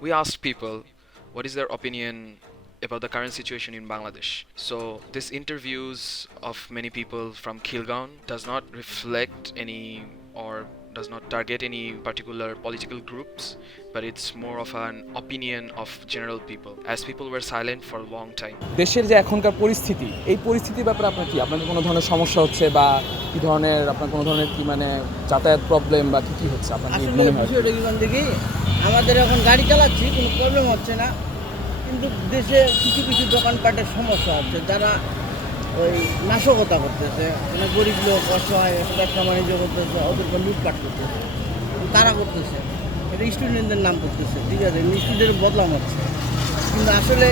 we asked people what is their opinion about the current situation in Bangladesh. So these interviews of many people from Kilgaon does not reflect any or does not target any particular political groups, but it's more of an opinion of general people, as people were silent for a long time. দেশের যে এখনকার পরিস্থিতি, এই পরিস্থিতির ব্যাপারে আপনার কি, আপনাদের কোনো ধরনের সমস্যা হচ্ছে বা কি ধরনের, আপনার কোনো ধরনের কি মানে যাতায়াত প্রবলেম বা কি কি হচ্ছে আপনার কি আসলে মনে হয়? বিষয়টা কি দেখি, আমাদের এখন গাড়ি চালাচ্ছি, কোনো প্রবলেম হচ্ছে না, কিন্তু দেশে কিছু কিছু দোকানপাটের সমস্যা হচ্ছে। যারা ওই নাশকতা করতেছে, মানে গরিব লোক অসহায় ব্যবসা বাণিজ্য করতেছে, ওদেরকে লুটপাট করতেছে। তারা করতেছে, এটা স্টুডেন্টদের নাম করতেছে, ঠিক আছে, স্টুডেন্টের বদলাম হচ্ছে, কিন্তু আসলে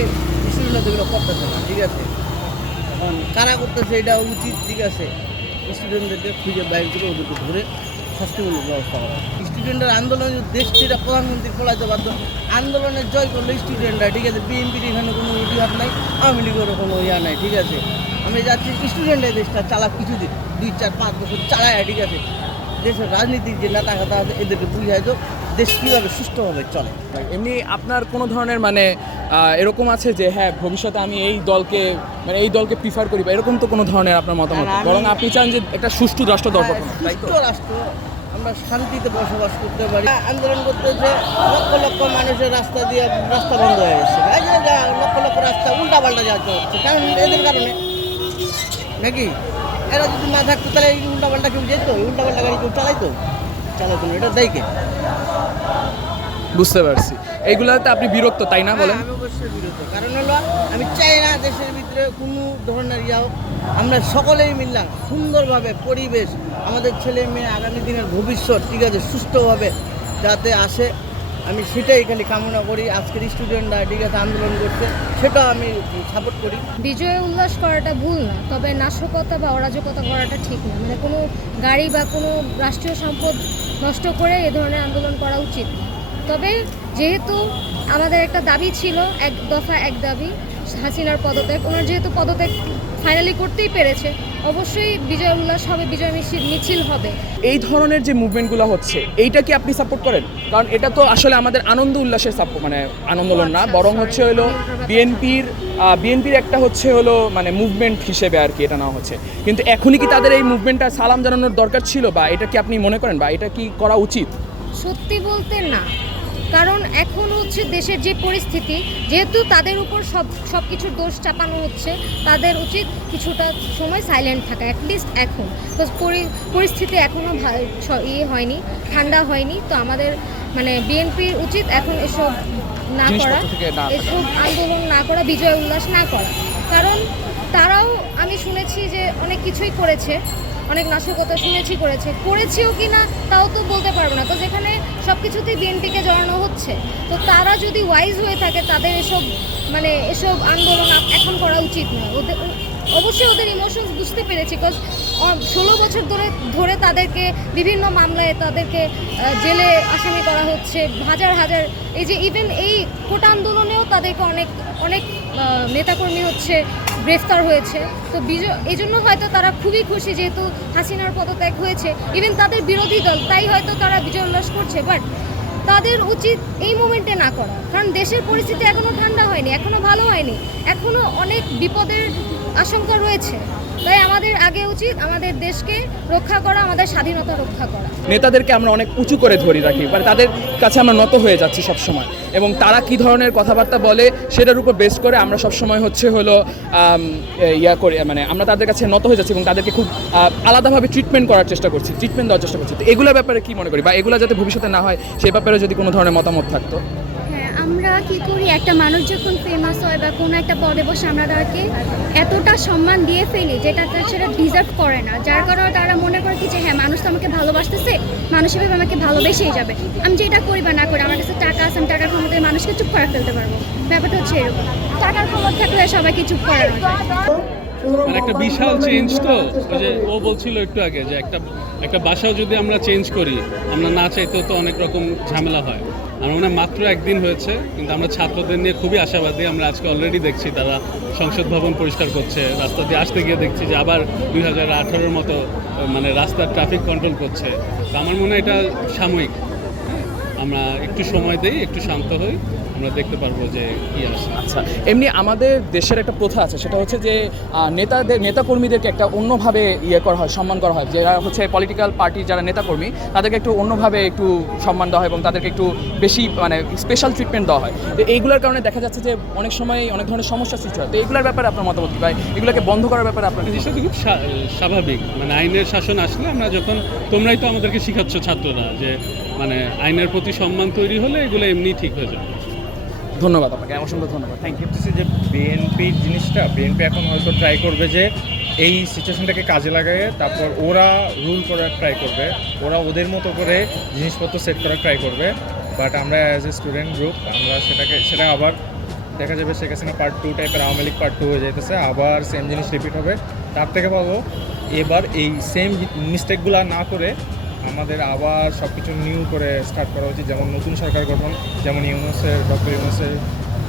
স্টুডেন্টরা তো এগুলো করতেছে না, ঠিক আছে। এখন কারা করতেছে এটা উচিত, ঠিক আছে, স্টুডেন্টদেরকে খুঁজে বাইর করে ওদেরকে ধরে শাস্তিমূলক ব্যবস্থা করা। স্টুডেন্টের আন্দোলন দেশ থেকে প্রধানমন্ত্রী ফলাইতে বাধ্য, আন্দোলনের জয় করলো স্টুডেন্টরা, ঠিক আছে। বিএনপির এখানে কোনো ইতিহাস নাই, আওয়ামী লীগেরও কোনো ইয়া নাই, ঠিক আছে। আমি যাচ্ছি স্টুডেন্টের দেশটা চালাক কিছুদিন, 2-4-5 বছর চালায়, ঠিক আছে। দেশের রাজনীতির যে নেতা খাতা আছে এদেরকে বুঝাই তো দেশ কীভাবে সুষ্ঠুভাবে চলে। এমনি আপনার কোনো ধরনের মানে এরকম আছে যে হ্যাঁ ভবিষ্যতে আমি এই দলকে মানে এই দলকে প্রিফার করি বা এরকম তো কোনো ধরনের আপনার মতামত না, নেই? আমি- বরং আপনি চান যে একটা সুষ্ঠু রাষ্ট্র দরকার, তাই তো? সুষ্ঠু রাষ্ট্র, আমরা শান্তিতে বসবাস করতে পারি। আন্দোলন করতেছে, লক্ষ লক্ষ মানুষের রাস্তা দিয়ে রাস্তা বন্ধ হয়ে গেছে, এই যে লক্ষ লক্ষ রাস্তা উল্টা পাল্টা যাচ্ছে হচ্ছে, কারণ এদের কারণে নাকি। এরা যদি না থাকতো তাহলে এই উল্টা পাল্টা কেউ যেত, উল্টা পাল্টা গাড়ি কেউ চালাইতো না, এটা দেয় কে? বুঝতে পারছি। এইগুলাতে আপনি বিরক্ত, তাই না বলেন? আমি অবশ্যই বিরত, কারণ হলো আমি চাই না দেশের ভিতরে কোনো ধরনের ইয়া হোক। আমরা সকলেই মিললাম সুন্দরভাবে পরিবেশ, আমাদের ছেলে মেয়ে আগামী দিনের ভবিষ্যৎ, ঠিক আছে, সুস্থভাবে যাতে আসে, আমি সেটাই খালি কামনা করি। আজকের স্টুডেন্টরা, ঠিক আছে, আন্দোলন করছে, সেটা আমি সাপোর্ট করি। বিজয় উল্লাস করাটা ভুল না, তবে নাশকতা বা অরাজকতা করাটা ঠিক না। মানে কোনো গাড়ি বা কোনো রাষ্ট্রীয় সম্পদ নষ্ট করে এ ধরনের আন্দোলন করা উচিত না। তবে যেহেতু আমাদের একটা দাবি ছিল, এক দফা এক দাবি, হাসিনার পদত্যাগ, ওনার যেহেতু পদত্যাগ ফাইনালি করতেই পেরেছে, অবশ্যই বিজয় উল্লাস হবে, বিজয় মিছিল হবে। এই ধরনের যে মুভমেন্টগুলো হচ্ছে এইটা কি আপনি সাপোর্ট করেন? কারণ এটা তো আসলে আমাদের আনন্দ উল্লাসের সাপোর্ট, মানে আন্দোলন না, বরং হচ্ছে হলো বিএনপির একটা হচ্ছে হলো মানে মুভমেন্ট হিসেবে আর কি এটা নেওয়া হচ্ছে। কিন্তু এখনই কি তাদের এই মুভমেন্টটা সালাম জানানোর দরকার ছিল, বা এটা কি আপনি মনে করেন, বা এটা কি করা উচিত? সত্যি বলতে না, কারণ এখন হচ্ছে দেশের যে পরিস্থিতি, যেহেতু তাদের উপর সব কিছুর দোষ চাপানো হচ্ছে, তাদের উচিত কিছুটা সময় সাইলেন্ট থাকা, অ্যাটলিস্ট এখন। বিকজ পরিস্থিতি এখনও ইয়ে হয়নি, ঠান্ডা হয়নি। তো আমাদের মানে বিএনপির উচিত এখন এসব না করা, জিনিসপত্র থেকে না থাকা। এসব আন্দোলন না করা, বিজয় উল্লাস না করা। কারণ তারাও, আমি শুনেছি যে অনেক কিছুই করেছে, অনেক নাশকতা করেছেও কি না তাও তো বলতে পারবো না, তো যেখানে সব কিছুতেই বিএনপিকে জড়ানো হচ্ছে। তো তারা যদি ওয়াইজ হয়ে থাকে, তাদের এসব আন্দোলন এখন করা উচিত নয়। অবশ্যই ওদের ইমোশনস বুঝতে পেরেছি, বিকজ 16 বছর ধরে তাদেরকে বিভিন্ন মামলায় তাদেরকে জেলে আসামি করা হচ্ছে, হাজার হাজার, এই যে ইভেন এই কোটা আন্দোলনেও তাদেরকে অনেক অনেক নেতাকর্মী হচ্ছে গ্রেফতার হয়েছে। তো এই জন্য হয়তো তারা খুবই খুশি, যেহেতু হাসিনার পদত্যাগ হয়েছে, ইভেন তাদের বিরোধী দল, তাই হয়তো তারা বিজয় উল্লাস করছে। বাট তাদের উচিত এই মোমেন্টে না করা, কারণ দেশের পরিস্থিতি এখনও ঠান্ডা হয়নি, এখনও ভালো হয়নি, এখনও অনেক বিপদের আশঙ্কা রয়েছে। তাই আমাদের আগে উচিত আমাদের দেশকে রক্ষা করা, আমাদের স্বাধীনতা রক্ষা করা। নেতাদেরকে আমরা অনেক উঁচু করে ধরি রাখি, মানে তাদের কাছে আমরা নত হয়ে যাচ্ছি সবসময়, এবং তারা কি ধরনের কথাবার্তা বলে সেটার উপর বেস করে আমরা সবসময় হচ্ছে হলো মানে আমরা তাদের কাছে নত হয়ে যাচ্ছি এবং তাদেরকে খুব আলাদাভাবে ট্রিটমেন্ট দেওয়ার চেষ্টা করছি। তো এগুলোর ব্যাপারে কি মনে করি, বা এগুলো যাতে ভবিষ্যতে না হয় সে ব্যাপারে যদি কোনো ধরনের মতামত থাকতো? হ্যাঁ, আমরা কি করি, একটা মানুষ যখন ফেমাস হয় বা কোনো একটা পদে বসে, আমরা তাকে এতটা সম্মান দিয়ে ফেলি যেটা সেটা ডিজার্ভ করে না, যার কারণে তারা মনে করে কি যে হ্যাঁ মানুষ তো আমাকে ভালোবাসতেছে, মানুষ হিসেবে আমাকে ভালোবেসেই যাবে। আমি যেটা করি বা না করি, আমার কাছে টাকা আছে, আমি টাকার ক্ষমতায় মানুষকে চুপ করে ফেলতে পারবো। ব্যাপারটা হচ্ছে এরকম, টাকার ক্ষমতা থাকলে সবাইকে চুপ করানো যায়। মানে একটা বিশাল চেঞ্জ। তো ওই যে ও বলছিল একটু আগে যে একটা বাসাও যদি আমরা চেঞ্জ করি, আমরা না চাইতেও তো অনেক রকম ঝামেলা হয়। আমার মনে হয় মাত্র একদিন হয়েছে, কিন্তু আমরা ছাত্রদের নিয়ে খুবই আশাবাদী। আমরা আজকে অলরেডি দেখছি তারা সংসদ ভবন পরিষ্কার করছে, রাস্তা দিয়ে আসতে গিয়ে দেখছি যে আবার 2018-র মতো মানে রাস্তার ট্রাফিক কন্ট্রোল করছে। তো আমার মনে হয় এটা সাময়িক, আমরা একটু সময় দিই, একটু শান্ত হই, আমরা দেখতে পারবো যে কি আসে। আচ্ছা, এমনি আমাদের দেশের একটা প্রথা আছে, সেটা হচ্ছে যে নেতাকর্মীদেরকে একটা অন্যভাবে করা হয়, সম্মান করা হয়। যারা হচ্ছে পলিটিক্যাল পার্টির যারা নেতাকর্মী, তাদেরকে একটু অন্যভাবে একটু সম্মান দেওয়া হয় এবং তাদেরকে একটু বেশি মানে স্পেশাল ট্রিটমেন্ট দেওয়া হয়। তো এইগুলোর কারণে দেখা যাচ্ছে যে অনেক সময় অনেক ধরনের সমস্যার সৃষ্টি হয়। তো এইগুলোর ব্যাপারে আপনার মতামত কি, ভাই? এগুলোকে বন্ধ করার ব্যাপারে আপনার কি জিনিসটা তো খুব স্বাভাবিক, মানে আইনের শাসন আসলে আমরা যখন, তোমরাই তো আমাদেরকে শিখাচ্ছ ছাত্ররা যে মানে আইনের প্রতি সম্মান তৈরি হলে এগুলো এমনি ঠিক হয়ে যাবে। ধন্যবাদ আপনাকে, অসংখ্য ধন্যবাদ, থ্যাংক ইউ। হচ্ছে যে বিএনপি এখন হয়তো ট্রাই করবে যে এই সিচুয়েশনটাকে কাজে লাগায় তারপর ওরা রুল করার ট্রাই করবে, ওরা ওদের মতো করে জিনিসপত্র সেট করার ট্রাই করবে। বাট আমরা অ্যাজ এ স্টুডেন্ট গ্রুপ আমরা সেটা আবার দেখা যাবে শেখ হাসিনা পার্ট 2 টাইপের, আওয়ামী লীগ পার্ট 2 হয়ে যাইতেছে, আবার সেম জিনিস রিপিট হবে। তার থেকে ভালো এবার এই সেম মিস্টেকগুলো না করে আমাদের আবার সব কিছু নিউ করে স্টার্ট করা উচিত। যেমন নতুন সরকার গঠন, যেমন ডক্টর ইউনূসের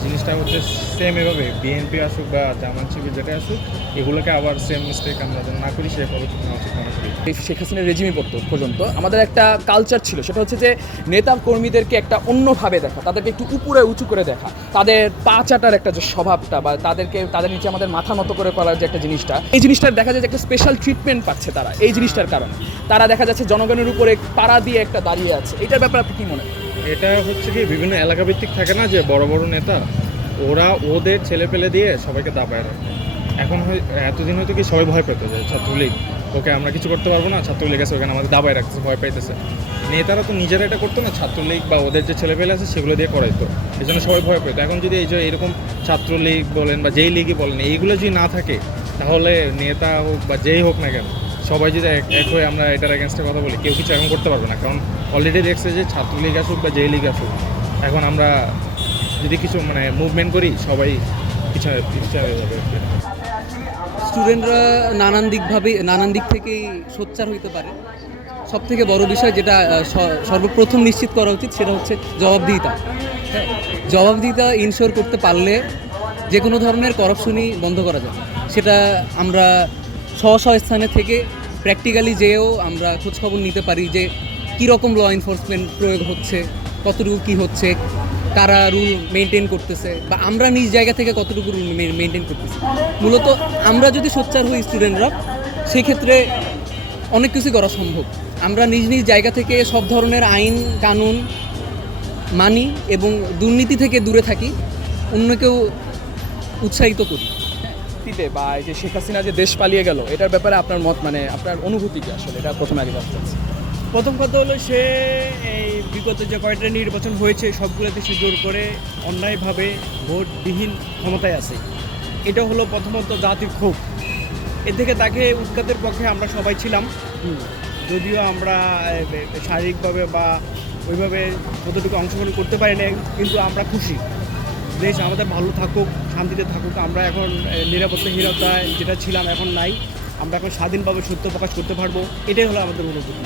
জিনিসটা হচ্ছে সেম, এভাবে বিএনপি আসুক বা জামাত শিবির যেটা আসুক, এগুলোকে আবার সেম মিস্টেক আমরা যেন না করি সে পদক্ষেপ নেওয়া উচিত মনে করি। এই শেখ হাসিনার রেজিমে পর্যন্ত আমাদের একটা কালচার ছিল, সেটা হচ্ছে যে নেতা কর্মীদেরকে একটা অন্যভাবে দেখা, তাদেরকে একটু উপরে উঁচু করে দেখা, তাদের পা চাটার একটা যে স্বভাবটা বা তাদের নিচে আমাদের মাথা নত করে করার যে একটা জিনিসটা, এই জিনিসটার দেখা যায় যে একটা স্পেশাল ট্রিটমেন্ট পাচ্ছে তারা। এই জিনিসটার কারণে তারা দেখা যাচ্ছে জনগণের উপরে পাড়া দিয়ে একটা দাঁড়িয়ে আছে। এটার ব্যাপারে আপনি কী মনে হয়? এটা হচ্ছে কি বিভিন্ন এলাকাভিত্তিক থাকে না, যে বড় বড় নেতা ওরা ওদের ছেলে পেলে দিয়ে সবাইকে দাবায় রাখে। এখন এতদিন হয়তো কি সবাই ভয় পেত যে ছাত্রলীগ, ওকে আমরা কিছু করতে পারবো না, ছাত্রলীগ আছে ওখানে আমাদের দাবায় রাখতেছে, ভয় পাইতেছে। নেতারা তো নিজেরা এটা করতো না, ছাত্রলীগ বা ওদের যে ছেলে পেলে আছে সেগুলো দিয়ে করাইতো, এই জন্য সবাই ভয় পেত। এখন যদি এই যে এরকম ছাত্রলীগ বলেন বা যেই লীগই বলেন, এইগুলো যদি না থাকে তাহলে নেতা হোক বা যেই হোক না কেন, সবাই যদি এক হয়ে আমরা এটার এগেনস্টে কথা বলি, কেউ কিছু এখন করতে পারবে না। কারণ অলরেডি দেখছে যে ছাত্রলীগ আসুক বা যেই লীগ আসুক, এখন আমরা যদি কিছু মানে মুভমেন্ট করি সবাই পিছনে হয়ে যাবে। স্টুডেন্টরা নানান দিক থেকেই সোচ্চার হইতে পারে। সব থেকে বড় বিষয় যেটা সর্বপ্রথম নিশ্চিত করা উচিত সেটা হচ্ছে জবাবদিহিতা। জবাবদিহিতা ইনশোর করতে পারলে যে কোনো ধরনের করাপশনই বন্ধ করা যায়। সেটা আমরা স্ব স্থানে থেকে প্র্যাকটিক্যালি যেয়েও আমরা খোঁজখবর নিতে পারি যে কীরকম ল এনফোর্সমেন্ট প্রয়োগ হচ্ছে, কতটুকু কী হচ্ছে, কারা রুল মেনটেন করতেছে, বা আমরা নিজ জায়গা থেকে কতটুকু রুল মেনটেন করতেছি। মূলত আমরা যদি সোচ্চার হই স্টুডেন্টরা, সেক্ষেত্রে অনেক কিছু করা সম্ভব। আমরা নিজ নিজ জায়গা থেকে সব ধরনের আইন কানুন মানি এবং দুর্নীতি থেকে দূরে থাকি, অন্যকেও উৎসাহিত করি। বা এই যে শেখ হাসিনা যে দেশ পালিয়ে গেল, এটার ব্যাপারে আপনার মত, মানে আপনার অনুভূতি কি আসলে? এটা প্রথমে আগে জানতে চাচ্ছি। প্রথম কথা হলো সে এই বিগত যে কয়েকটা নির্বাচন হয়েছে সবগুলোতে সে জোর করে অন্যায়ভাবে ভোটবিহীন ক্ষমতায় আছে। এটা হলো প্রথমত জাতির ক্ষোভ। এর থেকে তাকে উৎখাতের পক্ষে আমরা সবাই ছিলাম, যদিও আমরা শারীরিকভাবে বা ওইভাবে কতটুকু অংশগ্রহণ করতে পারি না, কিন্তু আমরা খুশি দেশ আমাদের ভালো থাকুক, শান্তিতে থাকুক। আমরা এখন নিরাপত্তাহীনতায় যেটা ছিলাম এখন নাই, আমরা এখন স্বাধীনভাবে সত্য প্রকাশ করতে পারবো, এটাই হলো আমাদের অনুভূতি।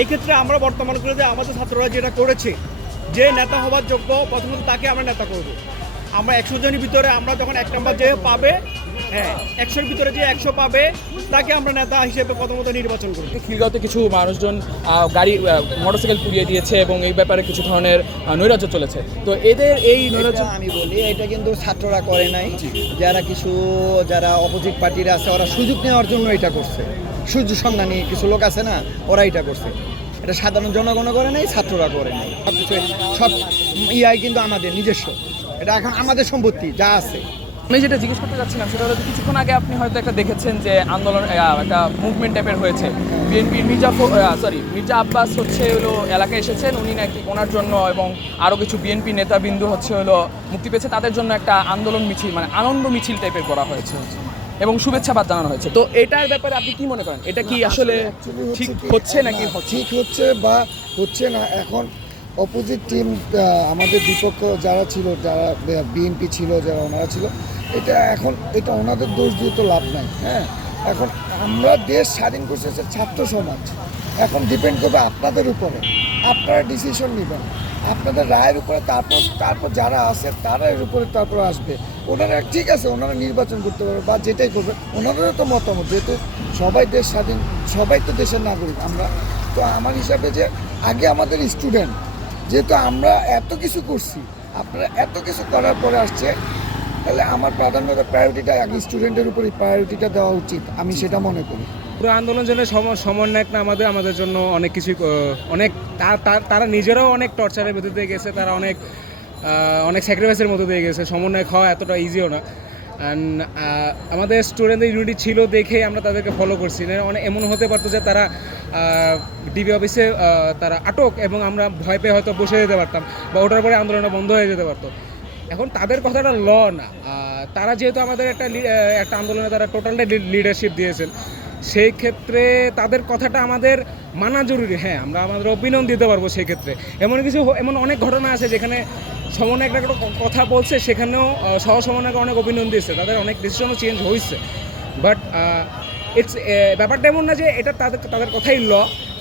এই ক্ষেত্রে আমরা বর্তমান করে যে আমাদের ছাত্ররা যেটা করেছে, যে নেতা হওয়ার যোগ্য প্রথমত তাকে আমরা নেতা করব। আমরা 100 জনের ভিতরে আমরা যখন 1 নম্বর যে পাবে, 100-র ভিতরে যে 100 পাবে তাকে আমরা নেতা হিসেবে প্রথমত নির্বাচন করব। খিলগাঁওতে কিছু মানুষজন গাড়ি মোটরসাইকেল পুড়িয়ে দিয়েছে এবং এই ব্যাপারে কিছু ধরনের নৈরাজ্য চলেছে। তো এদের এই নৈরাজ্য, আমি বলি এটা কিন্তু ছাত্ররা করে নাই, যারা অপোজিট পার্টিরা আছে ওরা সুযোগ নেওয়ার জন্য এটা করছে। সুযোগ সন্ধানী কিছু লোক আছে না, ওরা এটা করছে। এটা সাধারণ জনগণ করে নাই, ছাত্ররা করে নাই। সব কিন্তু আমাদের নিজস্ব, এটা এখন আমাদের সম্পত্তি যা আছে। আমি যেটা জিজ্ঞেস করতে চাচ্ছিলাম সেটা হলো কিছুক্ষণ আগে আপনি হয়তো একটা দেখেছেন যে আন্দোলন, একটা মুভমেন্ট টাইপের হয়েছে। বিএনপির মির্জা আব্বাস হলো এলাকায় এসেছেন, উনি নাকি ওনার জন্য এবং আরও কিছু বিএনপি নেতাবিন্দু হলো মুক্তি পেয়েছে, তাদের জন্য একটা আন্দোলন মিছিল, মানে আনন্দ মিছিল টাইপের করা হয়েছে এবং শুভেচ্ছাবাদ জানানো হয়েছে। তো এটার ব্যাপারে আপনি কি মনে করেন? এটা কি আসলে ঠিক হচ্ছে নাকি ঠিক হচ্ছে বা হচ্ছে না? এখন অপোজিট টিম আমাদের বিপক্ষ যারা ছিল, যারা বিএনপি ছিল, যারা ওনারা ছিল, এটা ওনাদের দোষ দিয়ে তো লাভ নাই। হ্যাঁ, এখন আমরা দেশ স্বাধীন করছে ছাত্র সমাজ, এখন ডিপেন্ড করবে আপনাদের উপরে, আপনারা ডিসিশন নেবেন আপনাদের রায়ের উপরে, তারপর যারা আছে তারা এর উপরে তারপর আসবে। ওনারা ঠিক আছে, ওনারা নির্বাচন করতে পারবে বা যেটাই করবে, ওনাদেরও তো মতামত, যেহেতু সবাই দেশ স্বাধীন, সবাই তো দেশের নাগরিক আমরা। তো আমার হিসাবে যে আগে আমাদের স্টুডেন্ট, যেহেতু আমরা এত কিছু করছি, আপনারা এত কিছু করার পরে আসছে, তাহলে আমার প্রায়োরিটিটা আগে স্টুডেন্টের উপরই প্রায়োরিটিটা দেওয়া উচিত, আমি সেটা মনে করি। পুরো আন্দোলন জন্য সমন্বয়ক না আমাদের জন্য অনেক কিছুই অনেক তারা নিজেরাও অনেক টর্চারের মধ্যে দিয়ে গেছে, তারা অনেক স্যাক্রিফাইসের মধ্যে দিয়ে গেছে। সমন্বয়ক হওয়া এতটা ইজিও না। অ্যান্ড আমাদের স্টুডেন্টদের ইউনিটি ছিল দেখে আমরা তাদেরকে ফলো করছি। অনেক এমন হতে পারতো যে তারা ডিবি অফিসে তারা আটক এবং আমরা ভয় পেয়ে হয়তো বসে যেতে পারতাম, বা ওটার পরে আন্দোলনটা বন্ধ হয়ে যেতে পারতো। এখন তাদের কথাটা ল না, তারা যেহেতু আমাদের একটা আন্দোলনে তারা টোটালটা লিডারশিপ দিয়েছেন, সেই ক্ষেত্রে তাদের কথাটা আমাদের মানা জরুরি। হ্যাঁ, আমরা আমাদের অপিনিয়ন দিতে পারবো সেই ক্ষেত্রে। এমন অনেক ঘটনা আছে যেখানে সমন্বয় একটা কথা বলছে, সেখানেও সহ সমন্বয়কে অনেক অপিনিয়ন দিয়েছে, তাদের অনেক ডিসিশনও চেঞ্জ হয়েছে। বাট ব্যাপারটা এমন না যে এটা তাদের কথাই ল,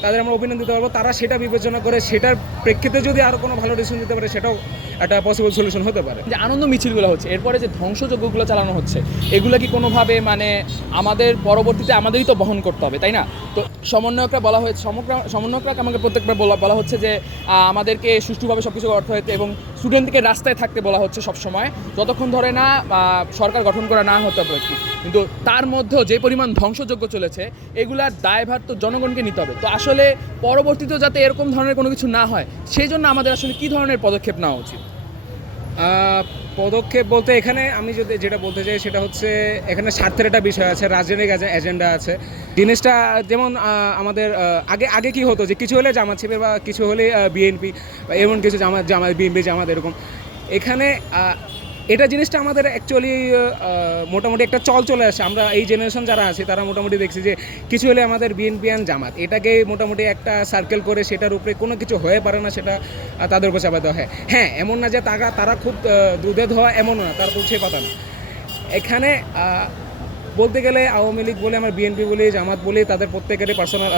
তাদের আমরা অপিনিয়ন দিতে পারবো, তারা সেটা বিবেচনা করে সেটার প্রেক্ষিতে যদি আরও কোনো ভালো ডিসিশন দিতে পারে, সেটাও একটা পসিবল সলিউশন হতে পারে। যে আনন্দ মিছিলগুলো হচ্ছে, এরপরে যে ধ্বংসযজ্ঞগুলো চালানো হচ্ছে, এগুলো কি কোনোভাবে মানে আমাদের পরবর্তীতে আমাদেরই তো বহন করতে হবে, তাই না? তো সমন্বয়করা বলা হয়েছে, সমন্বয়করা আমাকে প্রত্যেকবার বলা হচ্ছে যে আমাদেরকে সুষ্ঠুভাবে সব কিছু করতে হতে এবং স্টুডেন্টকে রাস্তায় থাকতে বলা হচ্ছে সবসময়, যতক্ষণ ধরে না সরকার গঠন করা না হতে পারে। কিন্তু তার মধ্যেও যে পরিমাণ ধ্বংসযজ্ঞ চলেছে, এগুলার দায়ভার তো জনগণকে নিতে হবে। তো আসলে পরবর্তীতেও যাতে এরকম ধরনের কোনো কিছু না হয়, সেই জন্য আমাদের আসলে কী ধরনের পদক্ষেপ নেওয়া উচিত? পদক্ষেপ বলতে এখানে আমি যেটা বলতে চাই সেটা হচ্ছে, এখানে স্বার্থের একটা বিষয় আছে, রাজনৈতিক এজেন্ডা আছে। জিনিসটা যেমন আমাদের আগে কি হতো যে কিছু হলে জামাত শিবির বা কিছু হলে বিএনপি, এমন কিছু জামাত বিএনপি জামাত এরকম। এখানে এটা জিনিসটা আমাদের অ্যাকচুয়ালি মোটামুটি একটা চলে আসে। আমরা এই জেনারেশন যারা আছি তারা মোটামুটি দেখছি যে কিছু হলে আমাদের বিএনপি আর জামাত, এটাকে মোটামুটি একটা সার্কেল করে সেটার উপরে কোনো কিছু হয়ে পারে না, সেটা তাদের উপর চাপাতে হয়। হ্যাঁ, এমন না যে তারা খুব দুধে ধোয়া, এমন না, তারা তুলছে পাতা না। এখানে বলতে গেলে আওয়ামী লীগ বলে, আমার বিএনপি বলি, জামাত বলি, তাদের প্রত্যেকেরই পার্সোনাল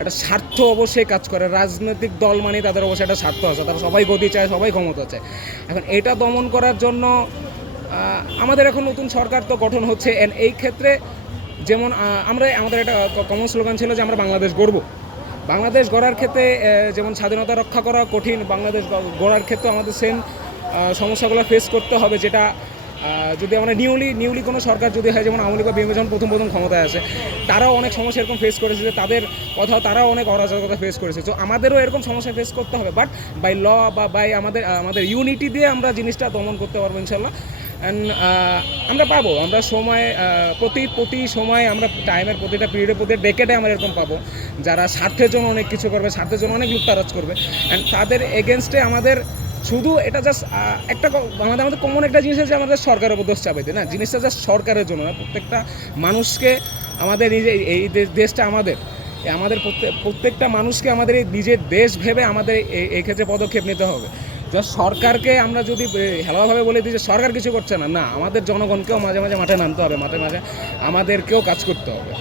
একটা স্বার্থ অবশ্যই কাজ করে। রাজনৈতিক দল মানে তাদের অবশ্যই একটা স্বার্থ আছে, তারা সবাই গতি চায়, সবাই ক্ষমতা চায়। এখন এটা দমন করার জন্য আমাদের এখন নতুন সরকার তো গঠন হচ্ছে। এই ক্ষেত্রে যেমন আমাদের একটা কমন স্লোগান ছিল যে আমরা বাংলাদেশ গড়ব। বাংলাদেশ গড়ার ক্ষেত্রে যেমন স্বাধীনতা রক্ষা করা কঠিন, বাংলাদেশ গড়ার ক্ষেত্রে আমাদের সেম সমস্যাগুলো ফেস করতে হবে। যেটা যদি আমরা নিউলি কোনো সরকার যদি হয়, যেমন আওয়ামী লীগ বা বিএনপি যখন প্রথম ক্ষমতায় আসে, তারাও অনেক সমস্যা এরকম ফেস করেছে, যে তাদের কথাও তারাও অনেক অরাজকতা ফেস করেছে। তো আমাদেরও এরকম সমস্যা ফেস করতে হবে, বাট বাই ল বা বাই আমাদের ইউনিটি দিয়ে আমরা জিনিসটা দমন করতে পারবো ইনশাল্লাহ। অ্যান্ড আমরা পাবো, আমরা সময় প্রতি সময় আমরা টাইমের প্রতিটা পিরিয়ডে ডেকেটে আমরা এরকম পাবো যারা স্বার্থের জন্য অনেক কিছু করবে, স্বার্থের জন্য অনেক লুটতারাজ করবে। অ্যান্ড তাদের এগেনস্টে আমাদের শুধু এটা জাস্ট একটা আমাদের কমন একটা জিনিস আছে, আমাদের সরকারের উপর দোষ চাপাইতে না। জিনিসটা জাস্ট সরকারের জন্য না, প্রত্যেকটা মানুষকে আমাদের এই দেশটা আমাদের প্রত্যেকটা মানুষকে আমাদের এই নিজের দেশ ভেবে আমাদের এই ক্ষেত্রে পদক্ষেপ নিতে হবে। জাস্ট সরকারকে আমরা যদি হেলাভাবে বলে দিই যে সরকার কিছু করছে না, আমাদের জনগণকেও মাঝে মাঝে মাঠে নামতে হবে, মাঝে মাঝে আমাদেরকেও কাজ করতে হবে।